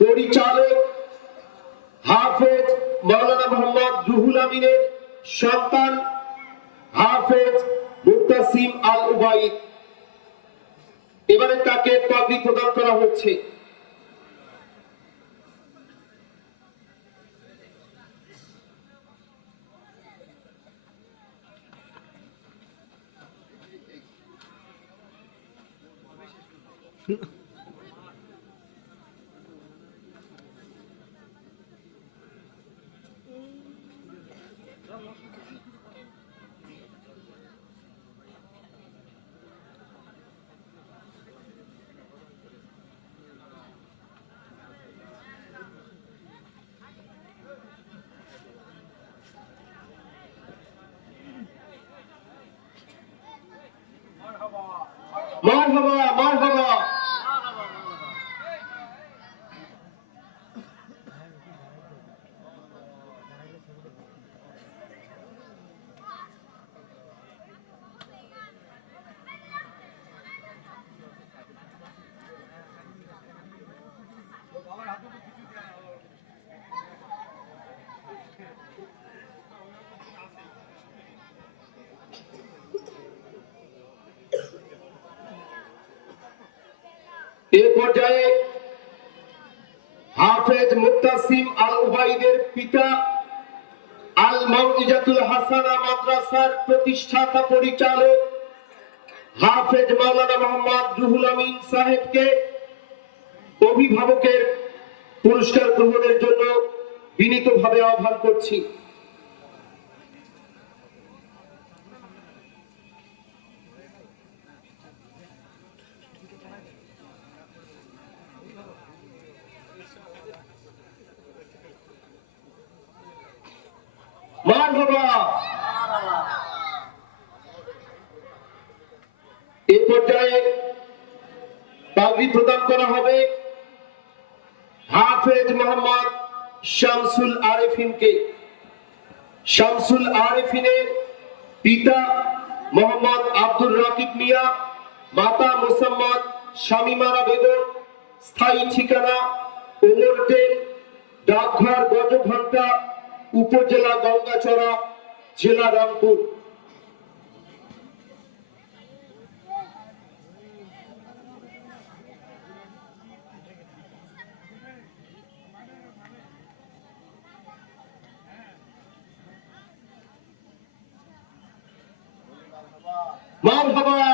পরিচালক হাফেজ মাওলানা মোহাম্মদ রুহুল আমিনের সন্তান হাফেজ মুক্তাসিম আল উবাইদ। এবারে তাকে পাগড়ি প্রদান করা হচ্ছে। মারহাবা মারহাবা। এ পর্যায়ে হাফেজ মুক্তাসিম আল উবাইদের পিতা আল মাউইজাতুল হাসানা মাদ্রাসার প্রতিষ্ঠাতা পরিচালক হাফেজ মাওলানা মোহাম্মদ রুহুল আমিন সাহেবকে অভিভাবকের পুরস্কার গ্রহণের জন্য বিনীতভাবে আহ্বান করছি। মারহাবা। এ পর্যায়ে পাগড়ি প্রদান করা হবে হাফেজ মোহাম্মদ শামসুল আরেফিনকে। শামসুল আরেফিনের পিতা মোহাম্মদ আব্দুর রাকিব মিয়া, মাতা মোসাম্মদ শামিমারা বেগম, স্থায়ী ঠিকানা উমরটেল, ডাকঘর গজঘন্টা, উপজেলা গঙ্গাচড়া, জেলা রংপুর। মারহাবা।